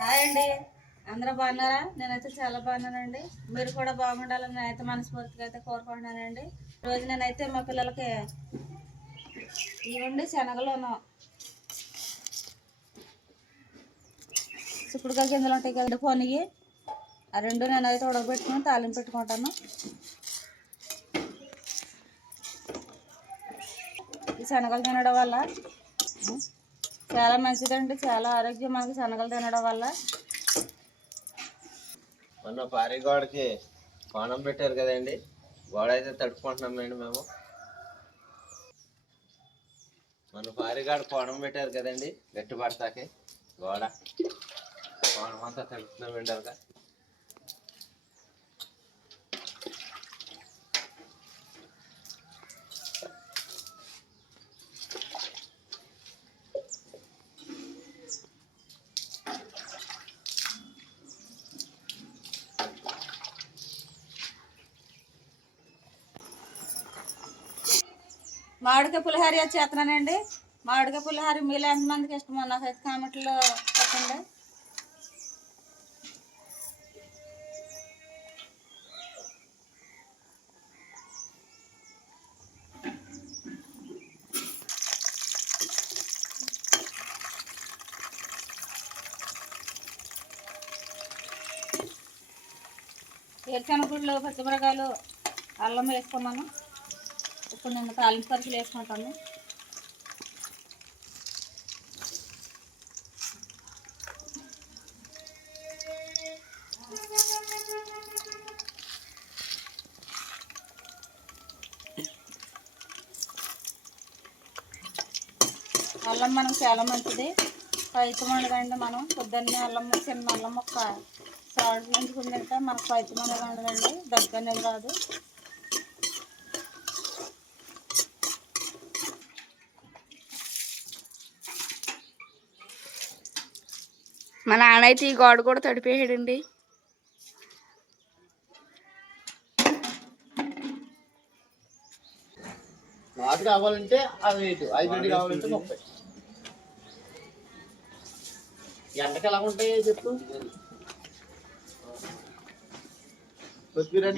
Hi అండి. అందరూ బాగున్నారా? నేనైతే చాలా బాగున్నానండి. మీరు కూడా బాగుండాలని నేనైతే మనస్ఫూర్తిగా అయితే కోరుకుంటున్నానండి. రోజు నేనైతే మా పిల్లలకి ఇవ్వండి శనగలోను. చిక్కుడుకాయ గింజలు ఉంటాయి కదా పొనిగి ఆ రెండు నేనైతే ఉడకబెట్టుకుని తాలింపు పెట్టుకుంటాను. ఈ శనగలు తినడం వల్ల చాలా మంచిదండి. చాలా ఆరోగ్యం మనకి శనగలు తినడం వల్ల. మొన్న పారి గోడకి కోణం పెట్టారు కదండి. గోడ అయితే తడుపుకుంటున్నామండి మేము మన పారిగాడ కోణం పెట్టారు కదండి. గట్టి పడతాకి గోడ. కోణం అంతా తడుపుతున్నామండి అలాగా మామిడికాయ పులిహారి చేస్తున్నానండి మామిడికాయ పులిహారి మీలో ఎంతమందికి ఇష్టమో నాకైతే కామెంట్లో చెప్పండి. ఏరుశనగుడ్లు పచ్చిమిరకాయలు అల్లం వేసుకున్నాను. ఇప్పుడు నేను తాలింపు సరుకులు వేసుకుంటాను. అల్లం మనకు చాలా మంచిది. పైతం ఉండదండి మనం. పొద్దున్నే అల్లం చిన్న అల్లం ఒక సాల్ట్ నుంచి తింటే మనకు పైతం ఉండదండి దగ్గర రాదు. మా నాన్న అయితే ఈ గోడ కూడా తడిపేసాడండి నాటు కావాలంటే హైబ్రిడ్ కావాలంటే ముప్పై. ఎండకి ఎలా ఉంటాయి చెప్పు. కొత్తిమీర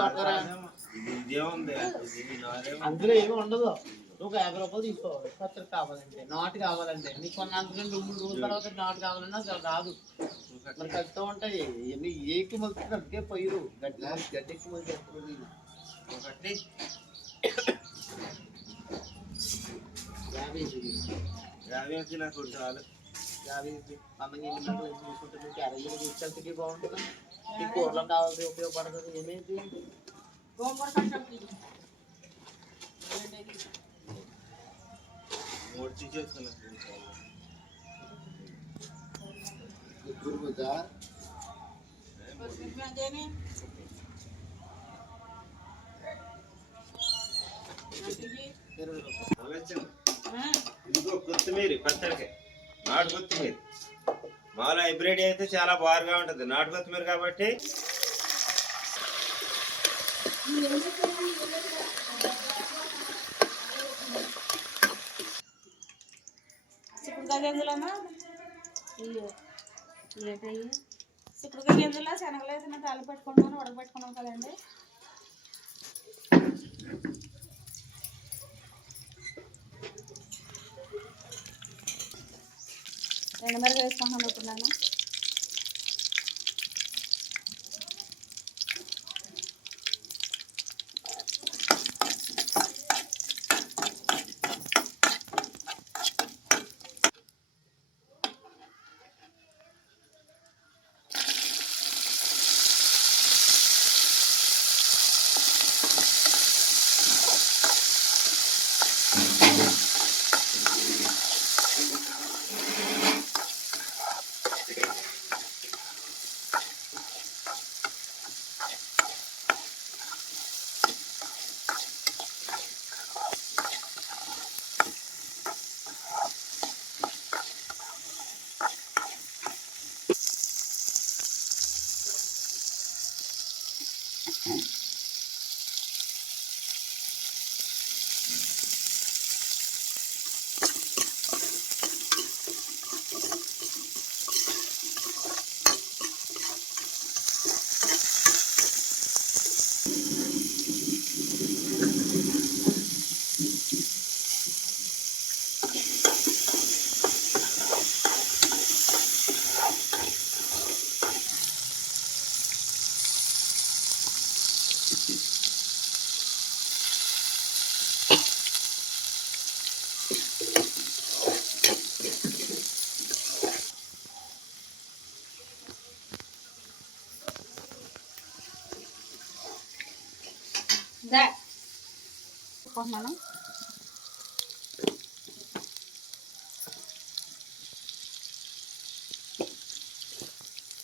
తోటకూర. అందులో ఏమి ఉండదు. ఒక యాభై రూపాయలు తీసుకోవాలి పచ్చడి కావాలంటే నాటు కావాలంటే. నీకు కొన్న అందులో రెండు మూడు రోజుల తర్వాత నాటు కావాలన్నా అసలు రాదు. మరి కలుస్తూ ఉంటాయి. ఎన్ని ఏకి మొలుతుంది అందుకే పోయిరు. గడ్డి గడ్డి ఎక్కువ మొలిచి ఎప్పుడు. ఒకటి. యాభై. యాభై వచ్చి నాకు చాలు. యాభై ఇది. అమ్మని ఎన్ని గంటలు వేసి తీసుకుంటే మీకు అరవై తీసుకెళ్తే బాగుంటుంది. ఈ కూరలో కావాల్సి ఉపయోగపడుతుంది ఏమేంటి మూడు తీసేసుకున్నాను ఇప్పుడు పోతా ఇరవై రూపాయలు ఇదిగో కొత్తిమీర పచ్చడికి. నాటు కొత్తిమీర. మాల హైబ్రిడ్ అయితే చాలా బారుగా ఉంటుంది. నాటు కొత్తిమీర కాబట్టి చిక్కుడుకాయ గింజలమ్మా చిక్కుడుకాయ గింజలు శనగలు అయితే నేను తాలి పెట్టుకుంటాను ఉడకబెట్టుకున్నాం కదండి రెండు మరిగా వేసుకుంటున్నాను ఇప్పుడు నన్ను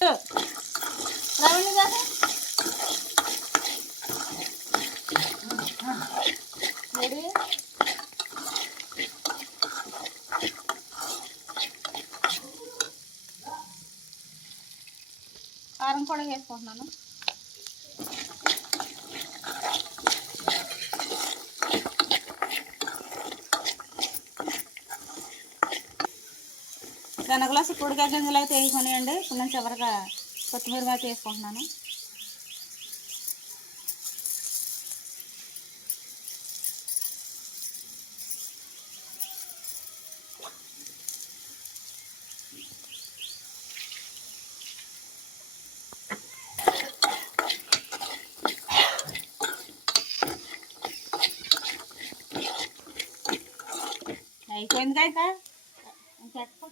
రవండి కదా రెడీ కారం కూడా వేసుకుంటున్నాను. శనగలో చిక్కుడుకాయ గింజలు అయితే వేసుకునియండి ఇప్పుడు నేను చివరిగా కొత్తిమీర అయితే వేసుకుంటున్నాను అయిపోయింది ఇంకా? ఇంకా ఇంకా.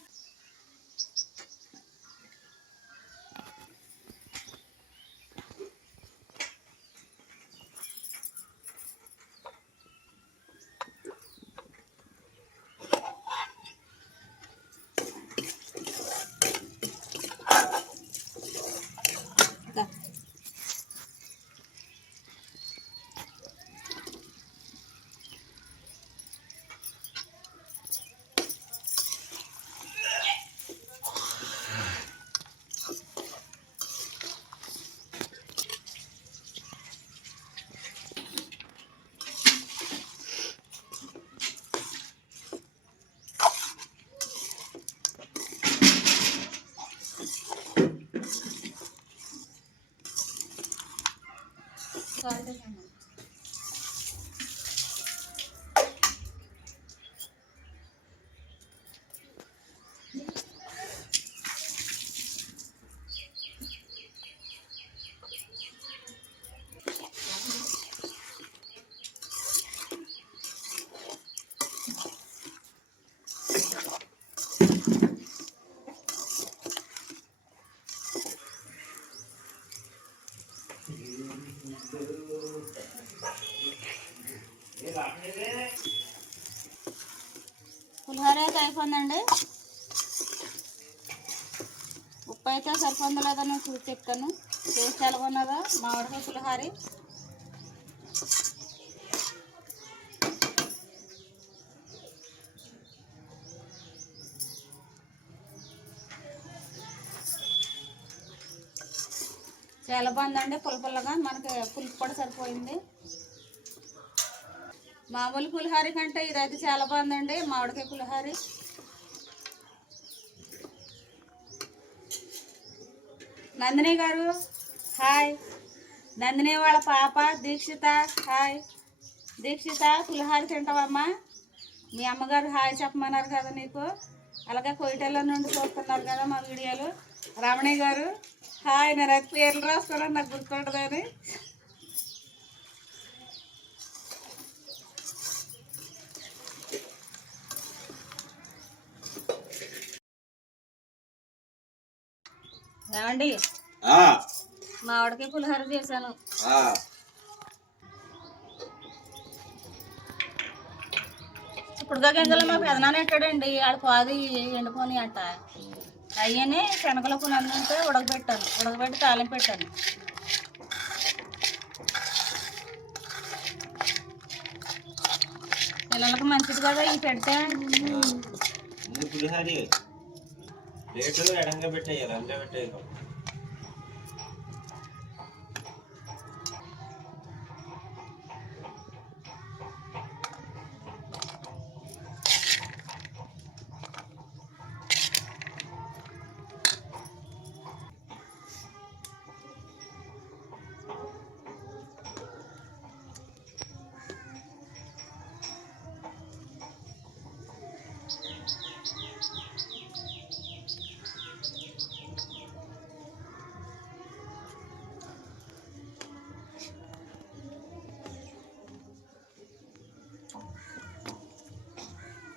అయిపోయిందండి. ఉప్పు అయితే సరిపోందో లేదో నేను చూసి చెప్తాను టేస్ట్ ఎలా ఉన్నదో మామిడికాయ పులిహోర. చాలా బాగుందండి పులపుల్లగా మనకి పులుపు కూడా సరిపోయింది. మామూలు పులిహారి కంటే ఇదైతే చాలా బాగుందండి మామిడికాయ పులిహారి. నందిని గారు హాయ్. నందిని వాళ్ళ పాప దీక్షిత హాయ్. దీక్షిత పులిహారి తింటావమ్మా. మీ అమ్మగారు హాయ్ చెప్పమన్నారు కదా నీకు అలాగే కోయిటల్లో నుండి చూస్తున్నారు కదా మా వీడియోలు. రమణి గారు హాయ్. నేను అయితే పేర్లు రాస్తానని నాకు గుర్తుంటుందని. ఏమండి? ఆ, మామిడికాయ పులిహోర చేశాను. ఇప్పుడు గింజలు మా పెదనాన్న ఎట్టాడండి ఆడ పాది ఎండిపోని అంట. అయ్యని శనగల పునందంటే ఉడకబెట్టాను ఉడకబెట్టి తాలింపు పెట్టాను. పిల్లలకు మంచిది కదా ఇవి పెడితే? ముందు ఎడంగా పెట్టేయాలి అంగా పెట్టేయాలి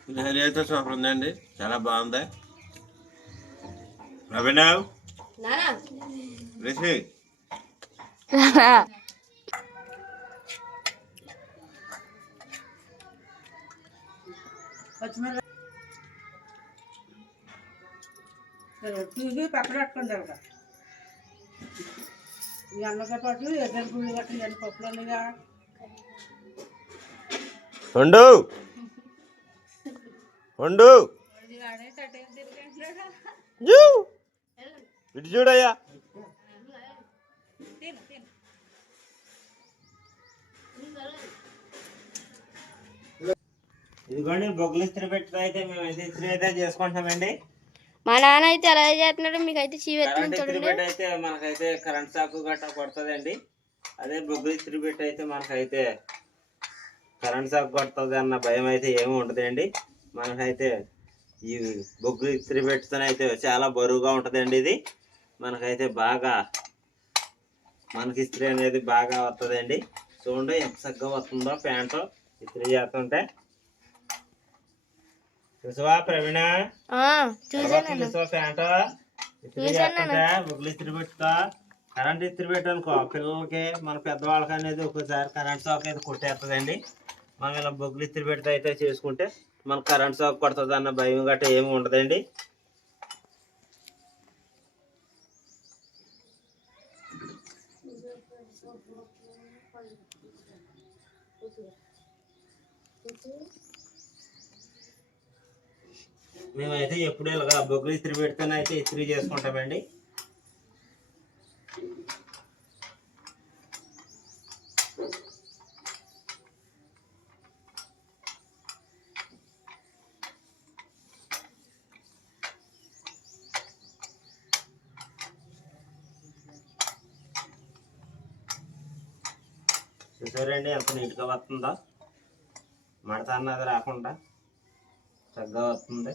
లహరి అయితే సూపర్ ఉందండి చాలా బాగుంది అభినవ్ రిషి టీవీ పక్కన పెట్టుకుంటారు కదా ఈ అన్నతో పాటు ఎద్దరు గుళ్ళు కట్టి పప్పులు ఉన్నాయిగా జూ. ఇటు చూడయ్యా. తిను తిను ఇదిగోండి బొగ్గులు ఇస్త్రీ పెట్టడం అయితే మేము అయితే ఇస్త్రీ అయితే చేసుకుంటామండి మా నాన్న అయితే అలా చేస్తున్నాడు మీకు అయితే చీవ చూడండి. అయితే మనకైతే కరెంట్ షాక్ గట్రా కొడుతుందండి. అదే బొగ్గులు ఇస్త్రీ పెట్టి అయితే మనకైతే కరెంట్ షాక్ కొడుతుంది అన్న భయం అయితే ఏమి ఉండదండి. మనకైతే ఈ బొగ్గులు ఇస్త్రీ పెట్టుతో అయితే చాలా బరువుగా ఉంటుందండి ఇది. మనకైతే బాగా మనకి ఇస్త్రీ అనేది బాగా వస్తుందండి చూడండి ఎంత చక్కగా వస్తుందో ప్యాంటు ఇస్త్రీ చేస్తుంటే. చూసావా ప్రవీణ? చూసావా ప్యాంటు? ఇస్త్రీ చేస్తుంటే బొగ్గులు ఇస్త్రీ పెట్టుకో. కరెంట్ ఇస్త్రీ పెట్టనుకో పిల్లలకి మన పెద్దవాళ్ళకి అనేది ఒకసారి కరెంట్ షాక్ అయితే కొట్టేస్తుందండి. మనం ఇలా బొగ్గులు ఇస్త్రీ పెడితే అయితే చేసుకుంటే మన కరెంట్ షాక్ కొడుతుంది అన్న భయం గట్రా ఏమి ఉండదండి. మేమైతే ఎప్పుడు ఇలాగా బొగ్గులు ఇస్త్రీ పెడితేనే అయితే ఇస్త్రీ చేసుకుంటామండి. చూడండి ఎంత నీట్గా వస్తుందో. మడత అన్నది రాకుండా చక్కగా వస్తుంది.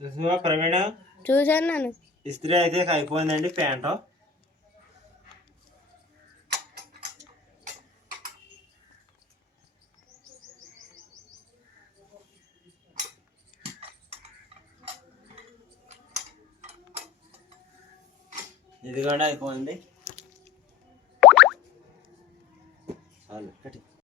చూసావా ప్రవీణ? చూసాను నాన్న ఇస్త్రీ అయితే అయిపోయిందండి ప్యాంటు. ఇది కూడా అయిపోయింది. చాలు కట్టి.